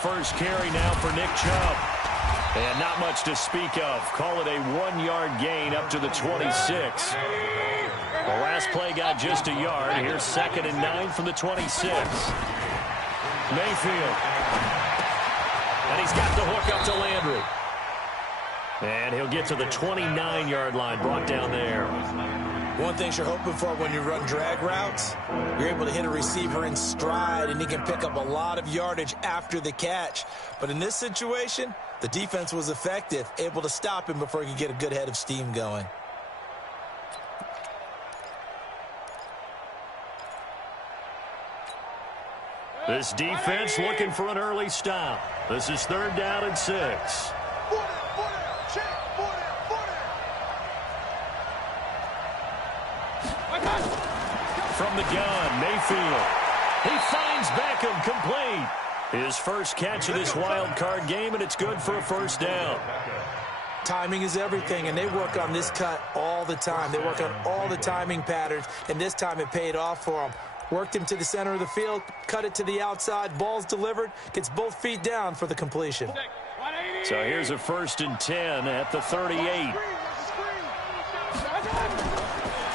first carry now for Nick Chubb. And not much to speak of. Call it a 1-yard gain up to the 26. The last play got just a yard. Here's 2nd and 9 from the 26. Mayfield. And he's got the hook up to Landry. And he'll get to the 29-yard line, brought down there. One thing you're hoping for when you run drag routes, you're able to hit a receiver in stride, and he can pick up a lot of yardage after the catch. But in this situation, the defense was effective, able to stop him before he could get a good head of steam going. This defense looking for an early stop. This is 3rd down and 6. From the gun, Mayfield. He finds Beckham, complete. His first catch of this wild card game, and it's good for a 1st down. Timing is everything, and they work on this cut all the time. They work on all the timing patterns, and this time it paid off for them. Worked him to the center of the field, cut it to the outside, ball's delivered, gets both feet down for the completion. So here's a 1st and 10 at the 38.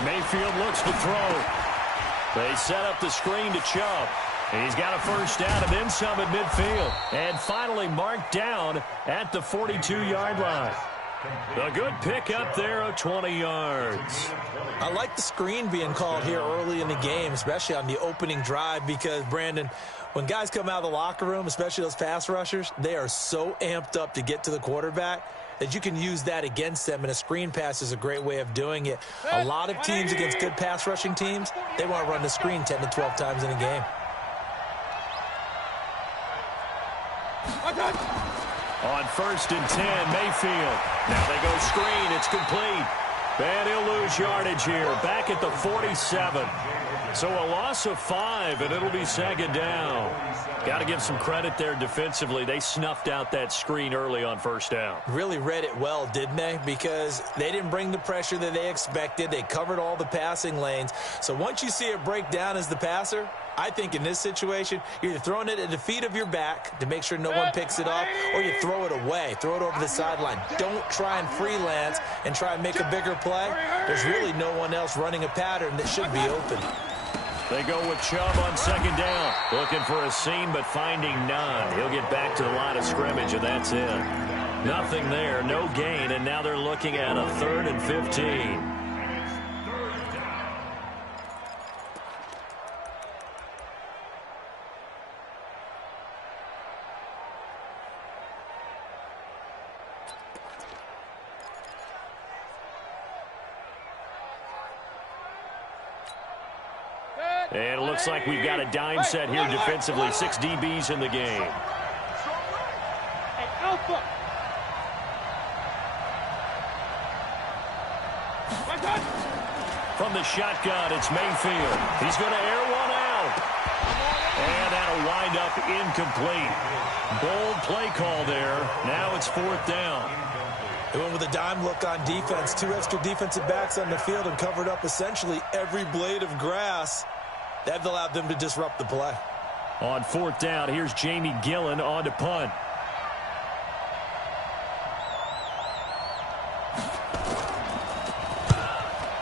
Mayfield looks to throw. They set up the screen to Chubb. He's got a 1st down and then some at midfield. And finally marked down at the 42-yard line. A good pick up there of 20 yards. I like the screen being called here early in the game, especially on the opening drive, because, Brandon, when guys come out of the locker room, especially those pass rushers, they are so amped up to get to the quarterback that you can use that against them, and a screen pass is a great way of doing it. A lot of teams against good pass rushing teams, they want to run the screen 10 to 12 times in a game. On 1st and 10, Mayfield. Now they go screen. It's complete. And he'll lose yardage here. Back at the 47. So a loss of 5, and it'll be 2nd down. Got to give some credit there defensively. They snuffed out that screen early on 1st down. Really read it well, didn't they? Because they didn't bring the pressure that they expected. They covered all the passing lanes. So once you see it break down as the passer, I think in this situation, you're either throwing it at the feet of your back to make sure no one picks it up, or you throw it away. Throw it over the sideline. Don't try and freelance and try and make a bigger play. There's really no one else running a pattern that should be open. They go with Chubb on 2nd down. Looking for a seam, but finding none. He'll get back to the line of scrimmage, and that's it. Nothing there, no gain, and now they're looking at a 3rd and 15. And it looks like we've got a dime set here defensively. 6 DBs in the game. From the shotgun, it's Mayfield. He's going to air one out. And that'll wind up incomplete. Bold play call there. Now it's 4th down. They went with a dime look on defense. 2 extra defensive backs on the field and covered up essentially every blade of grass. That allowed them to disrupt the play. On 4th down, here's Jamie Gillen on to punt.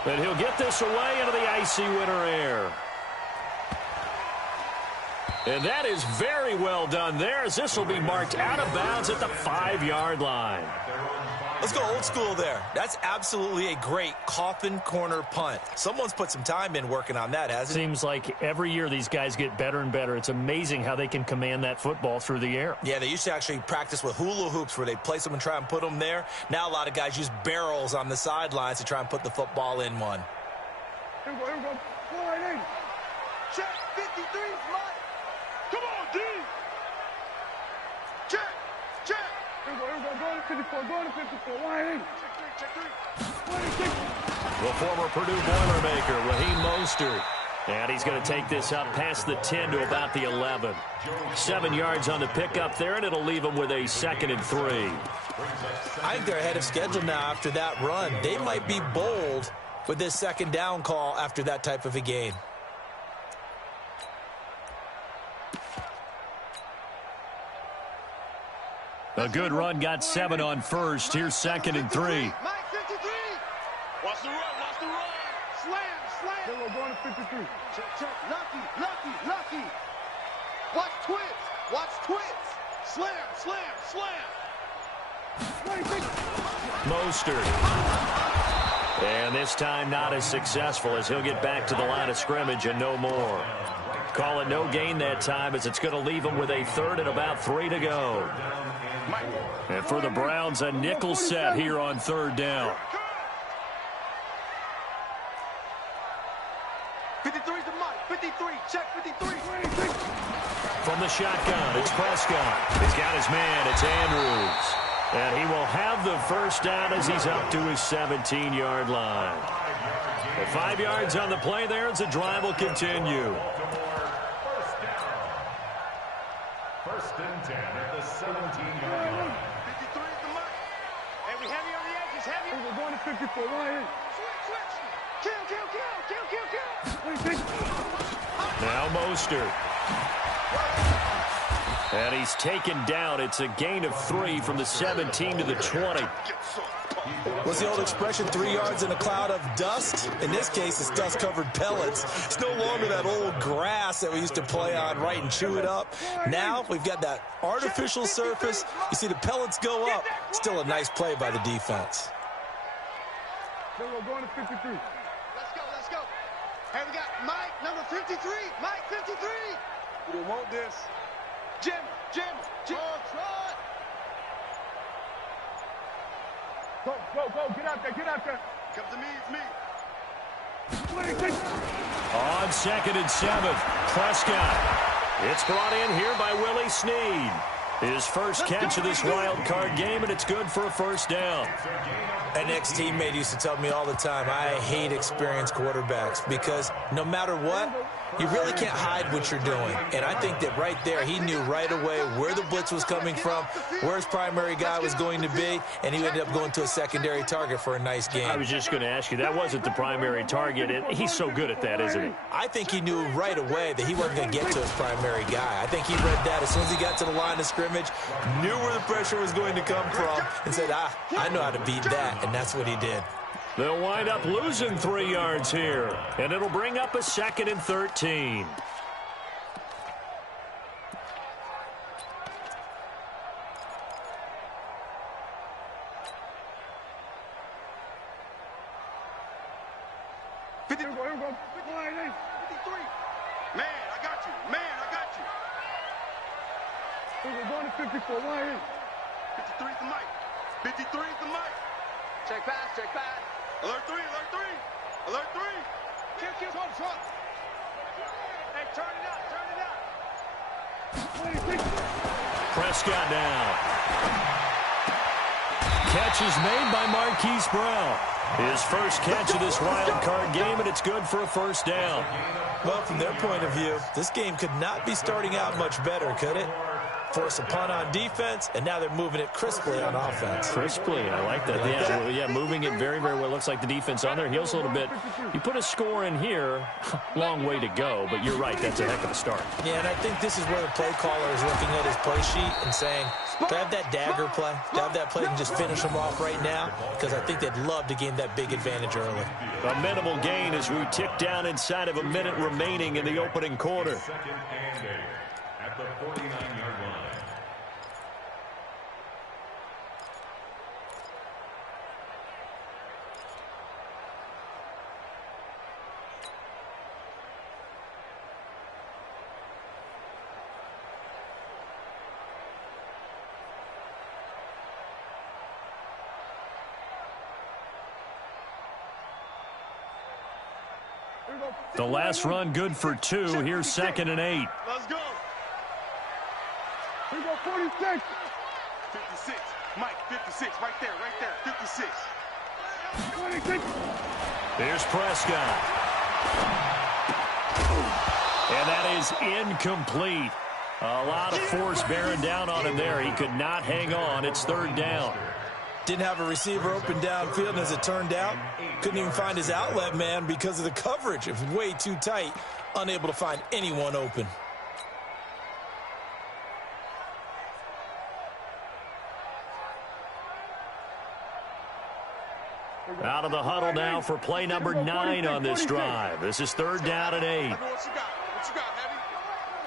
But he'll get this away into the icy winter air. And that is very well done there, as this will be marked out of bounds at the 5-yard line. Let's go old school there. That's absolutely a great coffin corner punt. Someone's put some time in working on that, hasn't it? Seems like every year these guys get better and better. It's amazing how they can command that football through the air. Yeah, they used to actually practice with hula hoops where they'd place them and try and put them there. Now a lot of guys use barrels on the sidelines to try and put the football in one. Here we go. Go right in. Check 53, Mike. Come on, D. Check. Here we go. Go to 54. Go to 54. Wide in. Check 3. The former Purdue Boilermaker, Raheem Mostert. And he's going to take this up past the 10 to about the 11. 7 yards on the pickup there, and it'll leave them with a 2nd and 3. I think they're ahead of schedule now after that run. They might be bold with this 2nd down call after that type of a game. A good run got 7 on first. Here's 2nd and 3. Mike, 53. Watch the run, watch the run. Slam, slam. We're going to 53. Check, check. Lucky, lucky, lucky. Watch twits, watch twits. Slam, slam, slam. Mostert. And this time not as successful as he'll get back to the line of scrimmage and no more. Call it no gain that time as it's going to leave him with a 3rd and about 3 to go. And for the Browns, a nickel set here on 3rd down. 53 to Mike, 53, check 53. From the shotgun, it's Prescott. He's got his man, it's Andrews. And he will have the 1st down as he's up to his 17-yard line. Well, 5 yards on the play there as the drive will continue. 1st and 10 at the 17-yard line. 53 is the Mike. Hey, we heavy on the edges, heavy. We're going to 54, right here. Switch. Kill, kill, kill, kill, kill, kill. Now Mostert. And he's taken down. It's a gain of 3 from the 17 to the 20. What's the old expression, 3 yards in a cloud of dust? In this case, it's dust-covered pellets. It's no longer that old grass that we used to play on, right, and chew it up. Now we've got that artificial surface. You see the pellets go up. Still a nice play by the defense. We're going to 53. Let's go. Hey, we got Mike, number 53. Mike, 53. We don't want this. Jim. Oh, trot. Go. Get out there. Come to me, it's me. On 2nd and 7, Prescott. It's brought in here by Willie Snead. His first catch of this wild card game, and it's good for a 1st down. An ex-teammate used to tell me all the time, I hate experienced quarterbacks because no matter what, you really can't hide what you're doing. And I think that right there, he knew right away where the blitz was coming from, where his primary guy was going to be, and he ended up going to a secondary target for a nice game. I was just going to ask you, that wasn't the primary target, and he's so good at that, isn't he? I think he knew right away that he wasn't going to get to his primary guy. I think he read that as soon as he got to the line of scrimmage, knew where the pressure was going to come from, and said, I know how to beat that, and that's what he did. They'll wind up losing 3 yards here, and it'll bring up a 2nd and 13. Here we go. 53. Man, I got you. We're going to 54, right here. 53 is the Mike. 53 is the Mike. Check pass. Alert 3. Alert 3. Kill. Trot. Hey, turn it out. Prescott down. Catch is made by Marquise Brown. His first catch of this wild card game, and it's good for a 1st down. Well, from their point of view, this game could not be starting out much better, could it? Force a punt on defense, and now they're moving it crisply on offense. Crisply, I like that. Yeah, moving it very, very well. Looks like the defense on their heels a little bit. You put a score in here, long way to go, but you're right, that's a heck of a start. Yeah, and I think this is where the play caller is looking at his play sheet and saying, do I have that dagger play? Do I have that play and just finish them off right now? Because I think they'd love to gain that big advantage early. A minimal gain as we tick down inside of a minute remaining in the opening quarter. Second and 8 at the 49-yard line. The last run good for 2. Here's 2nd and 8. Let's go. Here we go, 46. 56. Mike, 56. Right there. 56. 26. There's Prescott. And that is incomplete. A lot of force bearing down on him there. He could not hang on. It's 3rd down. Didn't have a receiver open downfield, and as it turned out, couldn't even find his outlet man because of the coverage. It was way too tight, unable to find anyone open. Out of the huddle now for play number 9 on this drive. This is 3rd down and 8. What you got? What you got, Heavy?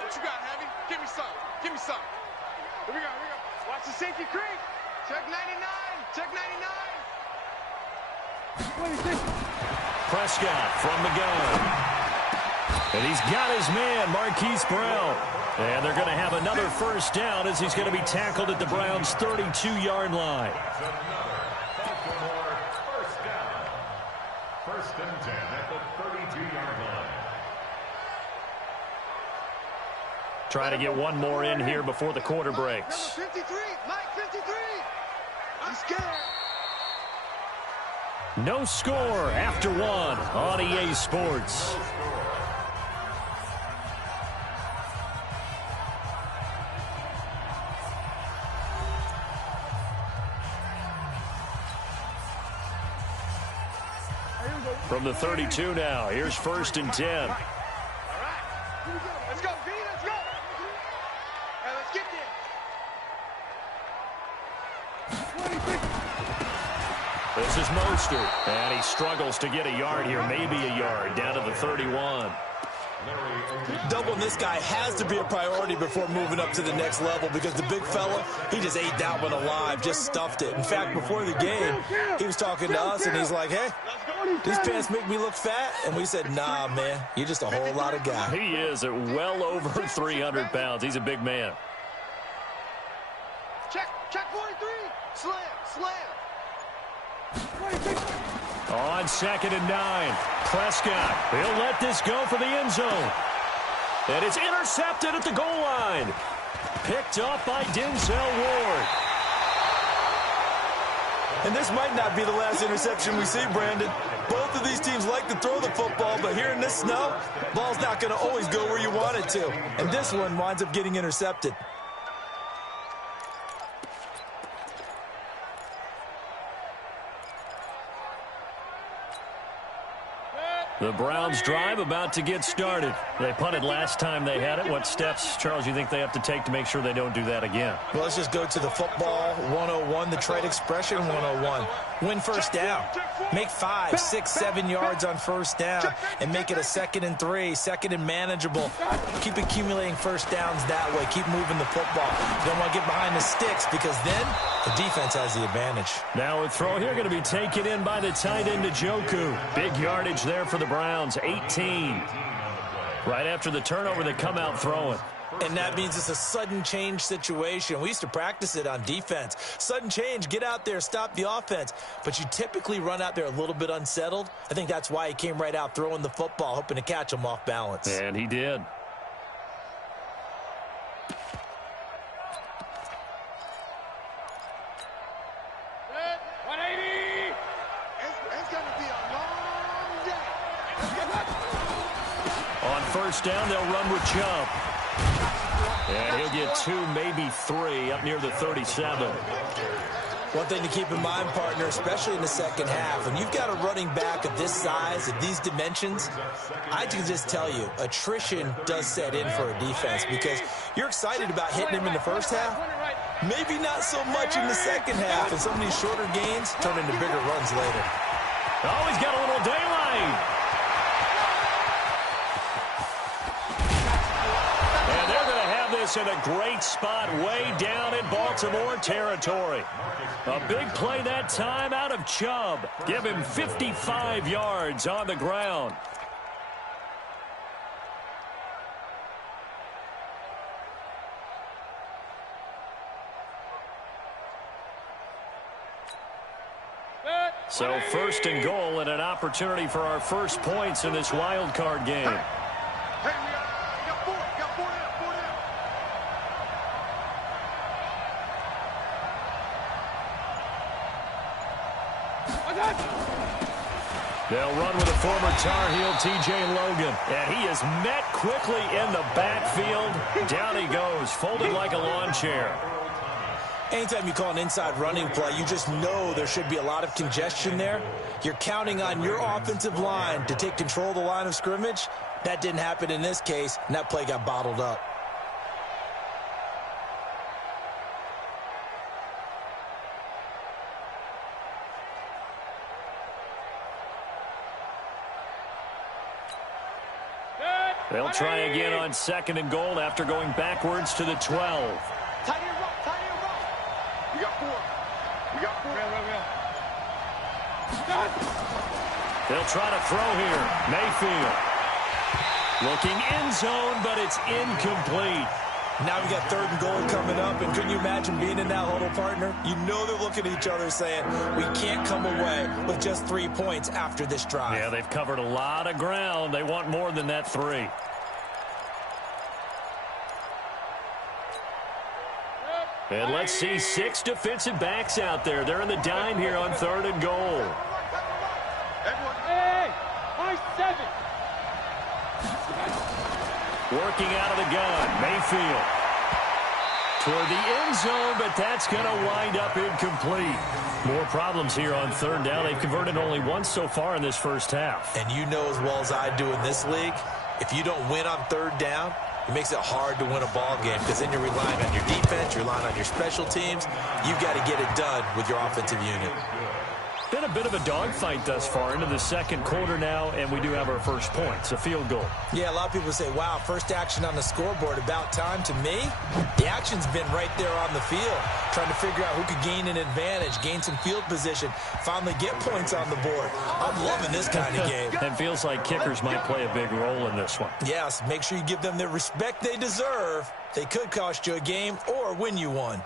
What you got, Heavy? Give me some. Give me some. Here we go. Here we go. Watch the safety creep. Check 99. Check 99. Prescott from the gun. And he's got his man, Marquise Brown. And they're going to have another first down as he's going to be tackled at the Browns' 32-yard line. First and 10 at the 32-yard line. Trying to get one more in here before the quarter breaks. Number 53. Mike 53. I'm scared. No score after 1 on EA Sports. From the 32 now, here's 1st and 10. All right. Let's go, B. Let's go. All right, let's get there. This is Mostert, and he struggles to get a yard here, maybe a yard, down to the 31. Doubling this guy has to be a priority before moving up to the next level because the big fella, he just ate that one alive, just stuffed it. In fact, before the game, he was talking to us, and he's like, hey, these pants make me look fat. And we said, nah, man, you're just a whole lot of guy. He is at well over 300 pounds. He's a big man. Check 43. Slam. On 2nd and 9, Prescott. He'll let this go for the end zone. And it's intercepted at the goal line. Picked up by Denzel Ward. And this might not be the last interception we see, Brandon. Both of these teams like to throw the football, but here in this snow, ball's not going to always go where you want it to. And this one winds up getting intercepted. The Browns drive about to get started. They punted last time they had it. What steps, Charles, you think they have to take to make sure they don't do that again? Well, let's just go to the football 101, the trade expression 101. Win first down. Make 5, 6, 7 yards on first down and make it a 2nd and 3, 2nd and manageable. Keep accumulating first downs that way. Keep moving the football. You don't want to get behind the sticks because then the defense has the advantage. Now a throw here going to be taken in by the tight end Njoku. Big yardage there for the Browns, 18. Right after the turnover, they come out throwing. And that means it's a sudden change situation. We used to practice it on defense. Sudden change, get out there, stop the offense. But you typically run out there a little bit unsettled. I think that's why he came right out throwing the football, hoping to catch him off balance. And he did. On first down, they'll run with Chubb. And he'll get 2, maybe 3, up near the 37. One thing to keep in mind, partner, especially in the second half, when you've got a running back of this size, of these dimensions, I can just tell you, attrition does set in for a defense because you're excited about hitting him in the first half. Maybe not so much in the second half, and some of these shorter gains turn into bigger runs later. Oh, he's got a little daylight. And they're going to have this in a great spot way down in Baltimore territory. A big play that time out of Chubb. Give him 55 yards on the ground. So 1st and goal and an opportunity for our first points in this wild card game. Hey, we got 4 down. They'll run with a former Tar Heel, T.J. Logan. And he is met quickly in the backfield. Down he goes, folded like a lawn chair. Anytime you call an inside running play, you just know there should be a lot of congestion there. You're counting on your offensive line to take control of the line of scrimmage. That didn't happen in this case, and that play got bottled up. They'll try again on 2nd and goal after going backwards to the 12. Tie your rope, tie your rope. We got 4. We got 4. They'll try to throw here. Mayfield. Looking end zone, but it's incomplete. Now we got 3rd and goal coming up, and couldn't you imagine being in that huddle, partner? You know they're looking at each other saying, we can't come away with just 3 points after this drive. Yeah, they've covered a lot of ground. They want more than that 3. And let's see 6 defensive backs out there. They're in the dime here on 3rd and goal. Hey, I 7. Working out of the gun, Mayfield. Toward the end zone, but that's going to wind up incomplete. More problems here on 3rd down. They've converted only once so far in this first half. And you know as well as I do in this league, if you don't win on 3rd down, it makes it hard to win a ball game because then you're relying on your defense, you're relying on your special teams. You've got to get it done with your offensive unit. Been a bit of a dogfight thus far into the 2nd quarter now, and we do have our first points, a field goal. Yeah, a lot of people say, wow, first action on the scoreboard, about time. To me, the action's been right there on the field, trying to figure out who could gain an advantage, gain some field position, finally get points on the board. I'm loving this kind of game. It feels like kickers might play a big role in this one. Yes, make sure you give them the respect they deserve. They could cost you a game or win you one.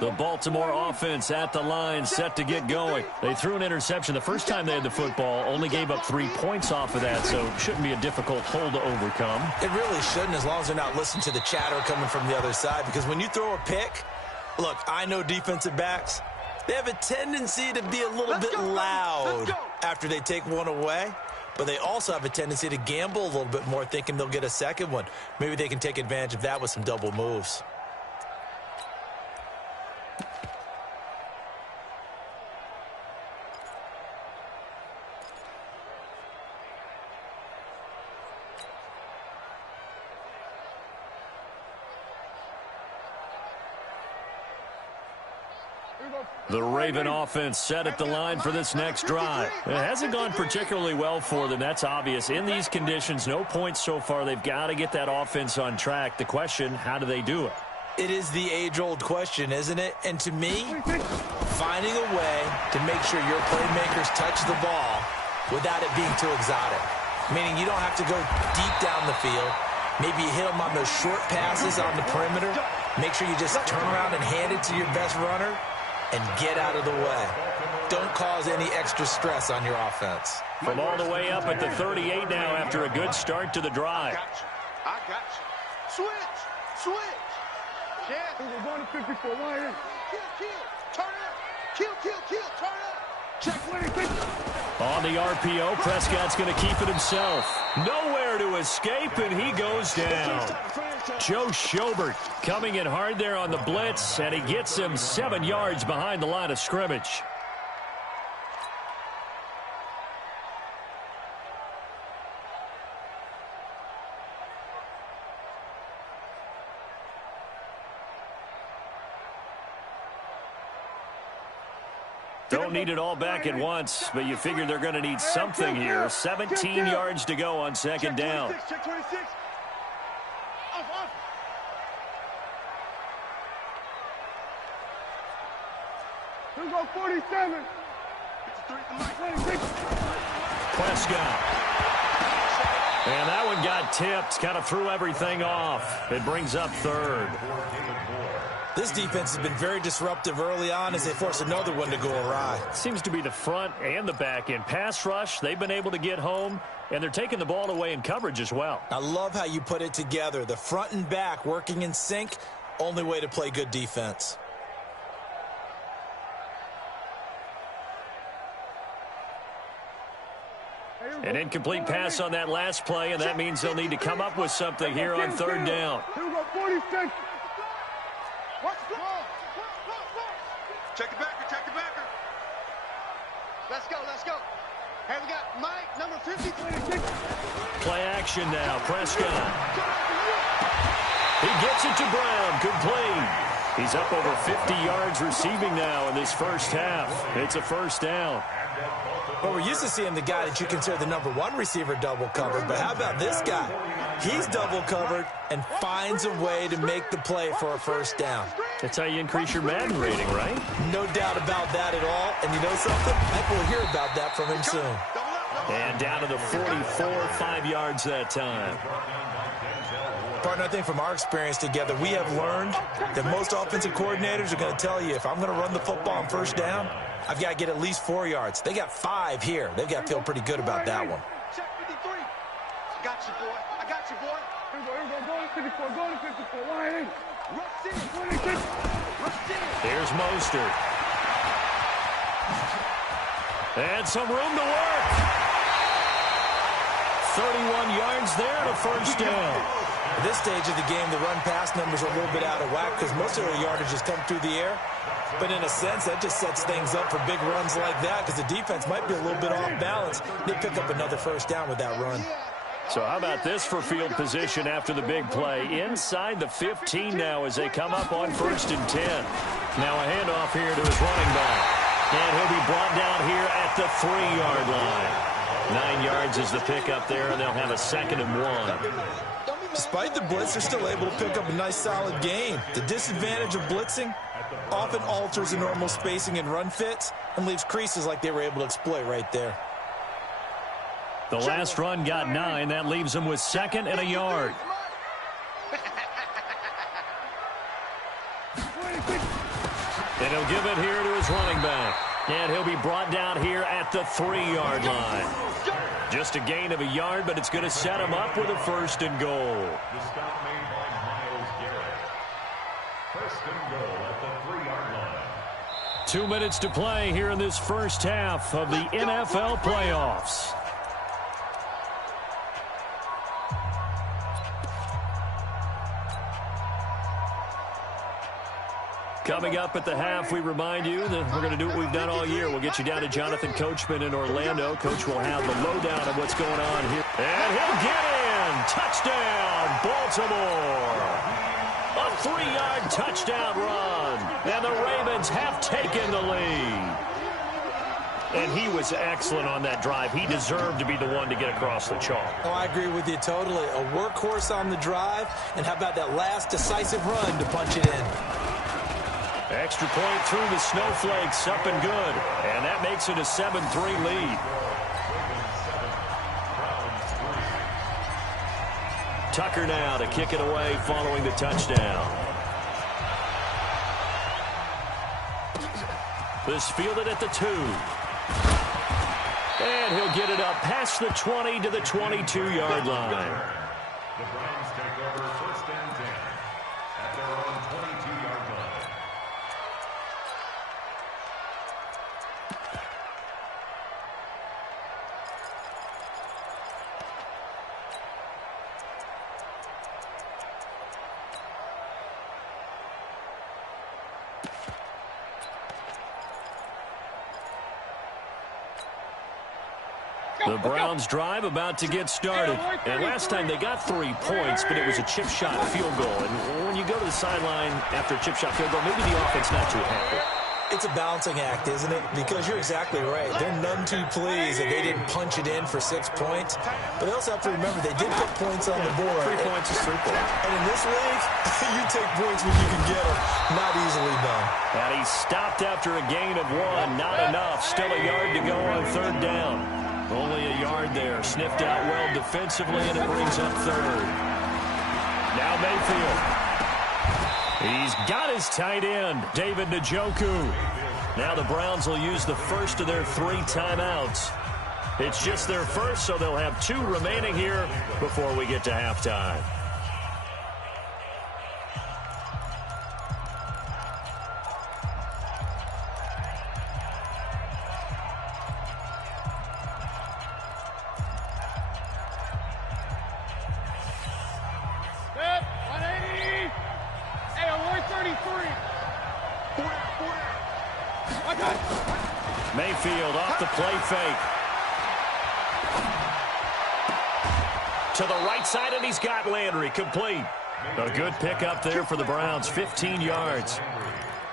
The Baltimore offense at the line, set to get going. They threw an interception the first time they had the football, only gave up 3 points off of that, so shouldn't be a difficult hole to overcome. It really shouldn't, as long as they're not listening to the chatter coming from the other side, because when you throw a pick, look, I know defensive backs, they have a tendency to be a little bit loud after they take one away, but they also have a tendency to gamble a little bit more, thinking they'll get a second one. Maybe they can take advantage of that with some double moves. The Raven offense set at the line for this next drive. It hasn't gone particularly well for them. That's obvious. In these conditions, no points so far. They've got to get that offense on track. The question, how do they do it? It is the age-old question, isn't it? And to me, finding a way to make sure your playmakers touch the ball without it being too exotic. Meaning you don't have to go deep down the field. Maybe you hit them on those short passes on the perimeter. Make sure you just turn around and hand it to your best runner and get out of the way. Don't cause any extra stress on your offense. From all the way up at the 38 now after a good start to the drive. I got you. Switch. Yeah. We're going to 54. Why is? Kill. Turn up. Kill. Turn up. Check 26. On the RPO, Prescott's going to keep it himself. Nowhere to escape, and he goes down. Joe Schobert coming in hard there on the blitz, and he gets him 7 yards behind the line of scrimmage. Don't need it all back at once, but you figure they're going to need something here. 17 yards to go on 2nd down. Check 26. Off. Here go 47. 26. Prescott. And that one got tipped, kind of threw everything off. It brings up 3rd. This defense has been very disruptive early on as they force another one to go awry. Seems to be the front and the back end. Pass rush, they've been able to get home, and they're taking the ball away in coverage as well. I love how you put it together. The front and back working in sync, only way to play good defense. An incomplete pass on that last play, and that means they'll need to come up with something here on 3rd down. Here we go, 46. Check the backer. Let's go. Hey, we got Mike, number 50. Play action now, Prescott. He gets it to Brown, complete. He's up over 50 yards receiving now in this first half. It's a first down. Well, we're used to seeing the guy that you consider the #1 receiver double covered, but how about this guy? He's double covered and finds a way to make the play for a first down. That's how you increase your Madden rating, right? No doubt about that at all. And you know something? I think we'll hear about that from him soon. And down to the 44, 5 yards that time. Partner, I think from our experience together, we have learned that most offensive coordinators are going to tell you, if I'm going to run the football on first down, I've got to get at least 4 yards. They got 5 here. They've got to feel pretty good about that one. Check 53. I got you, boy. I got you, boy. Here we go. Go to 54. Go to 54. Why ain't? Rush in. Rush in. Here's Mostert. And some room to work. 31 yards there and a first down. At this stage of the game, the run-pass numbers are a little bit out of whack because most of their yardage has come through the air. But in a sense, that just sets things up for big runs like that because the defense might be a little bit off balance. They pick up another first down with that run. So how about this for field position after the big play? Inside the 15 now as they come up on 1st and 10. Now a handoff here to his running back. And he'll be brought down here at the 3-yard line. 9 yards is the pickup there, and they'll have a 2nd and 1. Despite the blitz, they're still able to pick up a nice, solid gain. The disadvantage of blitzing often alters the normal spacing and run fits and leaves creases like they were able to exploit right there. The last run got 9. That leaves them with 2nd and a yard. And he'll give it here to his running back. And he'll be brought down here at the 3-yard line. Just a gain of a yard, but it's going to set him up with a 1st and goal. The stop made by Myles Garrett. 1st and goal at the 3-yard line. 2 minutes to play here in this first half of the NFL playoffs. Coming up at the half, we remind you that we're going to do what we've done all year. We'll get you down to Jonathan Coachman in Orlando. Coach will have the lowdown of what's going on here. And he'll get in. Touchdown, Baltimore. A 3-yard touchdown run. And the Ravens have taken the lead. And he was excellent on that drive. He deserved to be the one to get across the chalk. Oh, I agree with you totally. A workhorse on the drive. And how about that last decisive run to punch it in? Extra point through the snowflakes, up and good. And that makes it a 7-3 lead. Tucker now to kick it away following the touchdown. This fielded at the 2. And he'll get it up past the 20 to the 22-yard line. The Browns take over 1st and 10 at their own 22-yard line. The Browns drive about to get started. And last time they got 3 points, but it was a chip shot field goal. And when you go to the sideline after a chip shot field goal, maybe the offense not too happy. It's a balancing act, isn't it? Because you're exactly right. They're none too pleased that they didn't punch it in for 6 points. But they also have to remember they did put points on the board. 3 points is 3 points. And in this league, you take points when you can get them. Not easily done. And he stopped after a gain of 1. Not enough. Still a yard to go on 3rd down. Only a yard there. Sniffed out well defensively, and it brings up 3rd. Now Mayfield. He's got his tight end, David Njoku. Now the Browns will use the first of their 3 timeouts. It's just their first, so they'll have 2 remaining here before we get to halftime. Mayfield off the play fake. To the right side, and he's got Landry complete. A good pickup there for the Browns, 15 yards.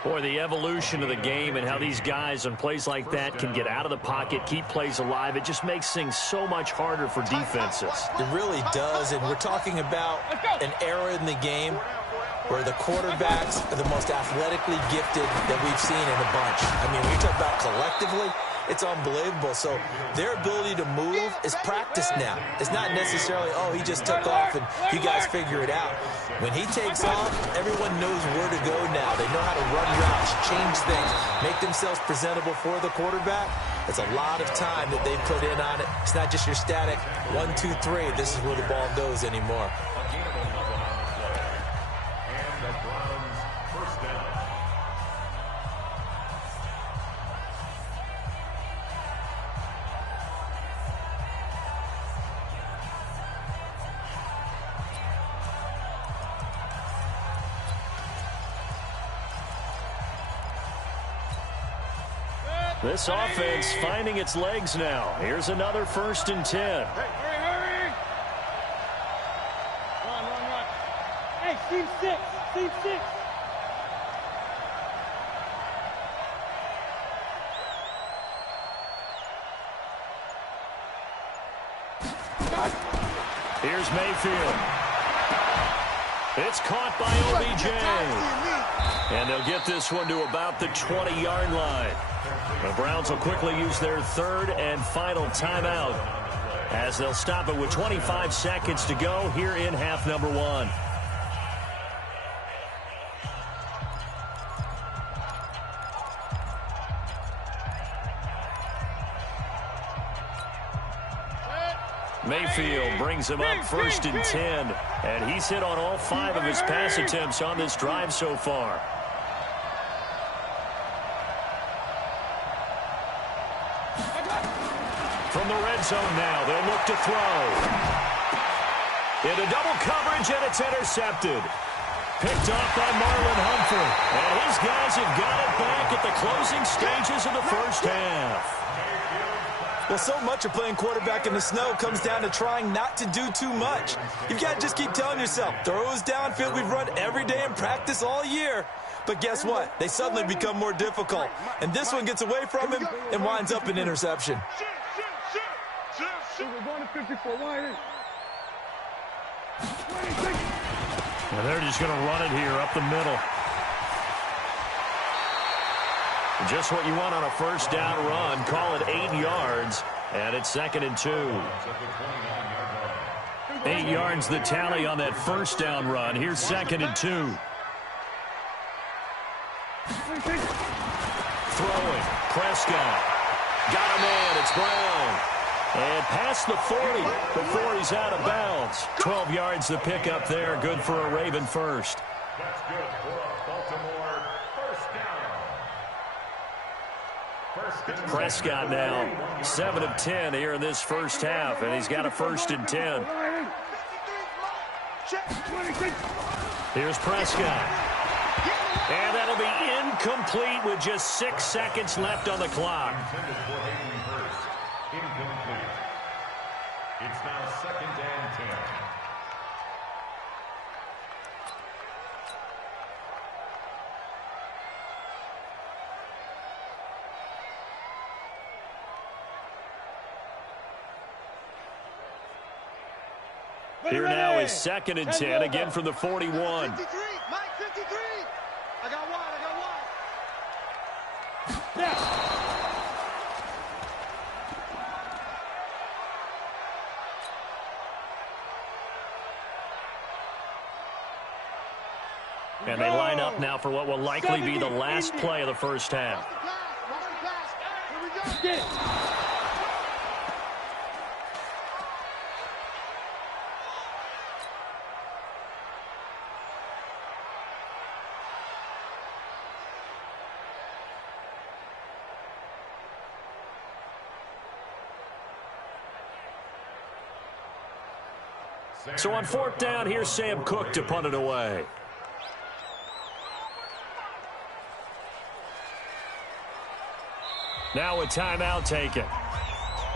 Boy, the evolution of the game and how these guys on plays like that can get out of the pocket, keep plays alive, it just makes things so much harder for defenses. It really does, and we're talking about an era in the game where the quarterbacks are the most athletically gifted that we've seen in a bunch. I mean, when you talk about collectively, it's unbelievable. So their ability to move is practiced now. It's not necessarily, oh, he just took off and you guys figure it out. When he takes off, everyone knows where to go now. They know how to run routes, change things, make themselves presentable for the quarterback. It's a lot of time that they put in on it. It's not just your static 1, 2, 3. This is where the ball goes anymore. And the Browns first down. This offense finding its legs now. Here's another 1st and 10. Hey, hurry! Run. Hey, team 6. Here's Mayfield. It's caught by OBJ. And they'll get this one to about the 20-yard line. The Browns will quickly use their 3rd and final timeout as they'll stop it with 25 seconds to go here in half number 1. Mayfield brings him up 1st and 10, and he's hit on all 5 of his pass attempts on this drive so far. From the red zone now, they'll look to throw. Into double coverage, and it's intercepted. Picked off by Marlon Humphrey. And his guys have got it back at the closing stages of the first half. Well, so much of playing quarterback in the snow comes down to trying not to do too much. You've got to just keep telling yourself, throws downfield we've run every day in practice all year. But guess what? They suddenly become more difficult. And this one gets away from him and winds up an interception. We're going to 54. Why? And they're just going to run it here up the middle. Just what you want on a first down run. Call it 8 yards. And it's 2nd and 2. 8 yards the tally on that first down run. Here's 2nd and 2. Throwing. Prescott. Got a man. It's Brown. And past the 40 before he's out of bounds. 12 yards the pickup there. Good for a Raven first. That's good for a Baltimore first down. Prescott now 7 of 10 here in this first half, and he's got a 1st and 10. Here's Prescott. And that'll be incomplete with just 6 seconds left on the clock. Incomplete. It's now 2nd and 10. Here now is 2nd and 10, again from the 41. 53, Mike, 53. I got one. And they line up now for what will likely be the last play of the first half. So on 4th down, here's Sam Cook to punt it away. Now a timeout taken.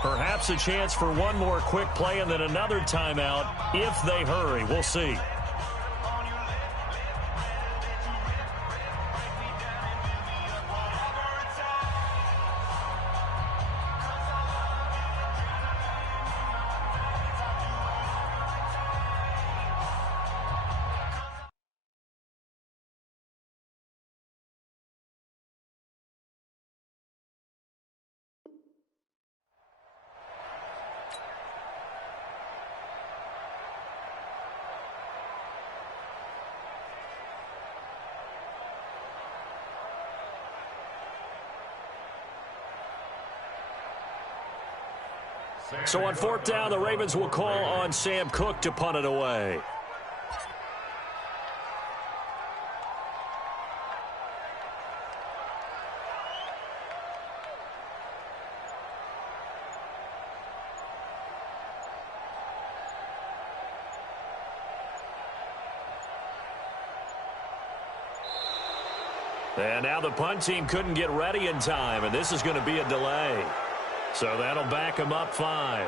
Perhaps a chance for one more quick play and then another timeout if they hurry. We'll see. So on fourth down, the Ravens will call on Sam Cook to punt it away. And now the punt team couldn't get ready in time, and this is going to be a delay. So that'll back them up 5.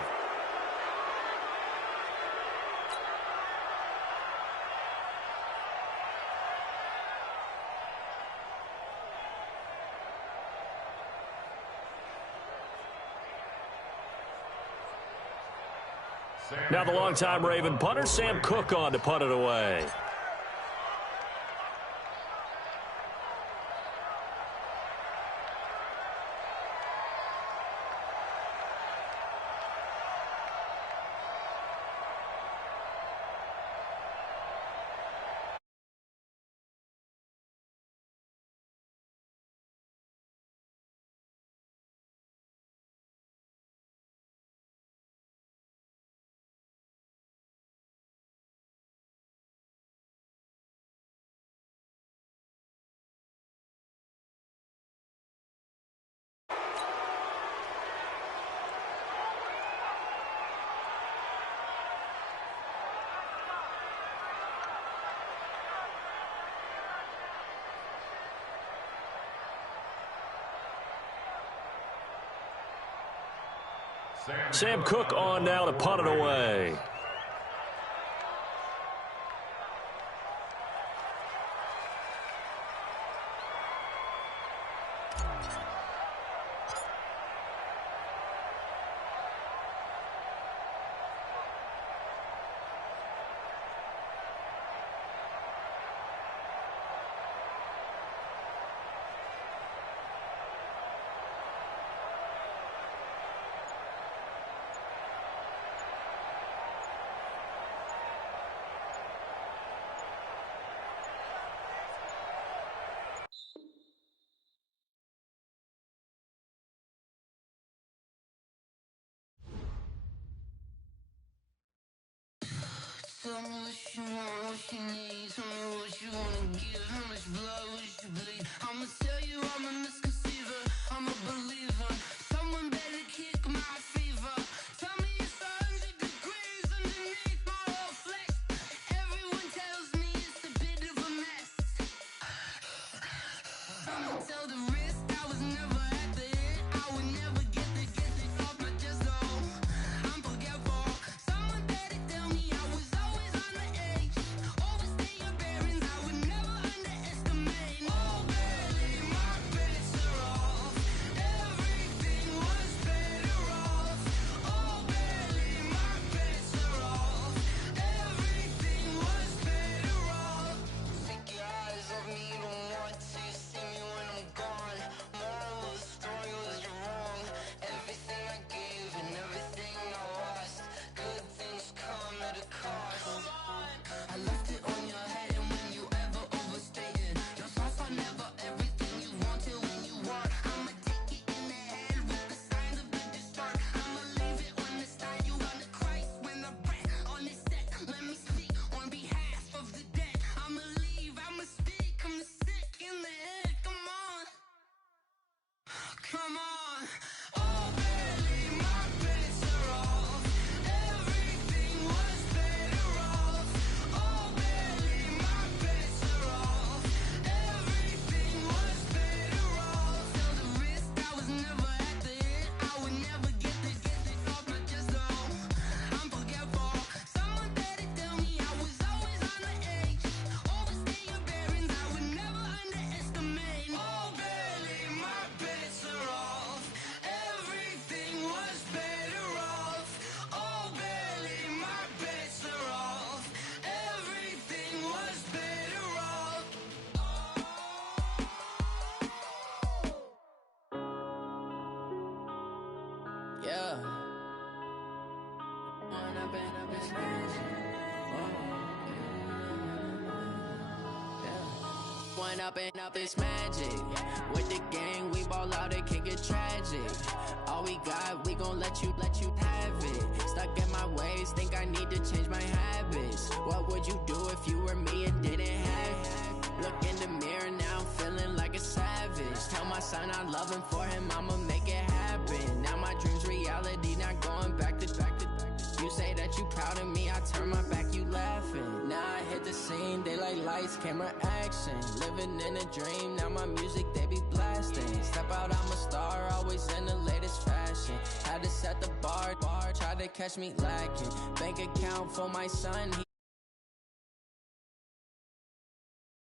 Now the longtime Raven punter, Sam Cook, on to punt it away. Sam Cook on now to punt it away. Tell me what you want, what you need. Tell me what you wanna give. How much blood would you bleed? I'ma tell you I'm a misconceiver. I'm a believer. Someone better kick my fever. Tell me it's 100 degrees underneath my whole flesh. Everyone tells me it's a bit of a mess. I'ma tell the risk I was never at the end. I would never get this off my chest though. I'm forgetful. Someone better tell me I was always on the edge. Overstay your bearings, I would never underestimate. Oh, barely, my bets are off. Everything was better off. Oh, barely, my bets are off. Everything was better off. Take your eyes off me, don't want to see me when I'm gone. Moral of the story was you're wrong. Everything I gave and everything I lost. Good things come at a cost. I left it on your head, and when you ever overstated your thoughts are never everything you wanted when you want. I'ma take it in the head with the signs of the distort. I'ma leave it on the side. You on the Christ when I breath on this set. Let me speak on behalf of the dead. I'ma leave, I'ma speak. I'm sick in the head. Come on, come on. Oh, barely, my bets are off. Everything was better off. Oh, barely, my bets are off. Everything was better off. Tell the risk I was never at the end. I would never get this off my chest though. I'm forgetful. Someone better tell me I was always on the edge. Overstay your bearings, I would never underestimate. Oh, barely, my bets are off. Everything was better off. Oh, barely, my bets are off. Everything was better off. Yeah. one up and up, it's magic. With the gang, we ball out, it can get tragic. All we got, we gon' let you have it. Stuck in my ways, think I need to change my habits. What would you do if you were me and didn't have it? Look in the mirror, now I'm feeling like a savage. Tell my son I love him, for him I'ma make it happen. Now my dream's reality, not going back to. You say that you proud of me, I turn my back, you laughing. Now I hit the scene, daylight lights, camera action. Living in a dream, now my music, they be blasting. Step out, I'm a star, always in the latest fashion. Had to set the bar, try to catch me lacking. Bank account for my son,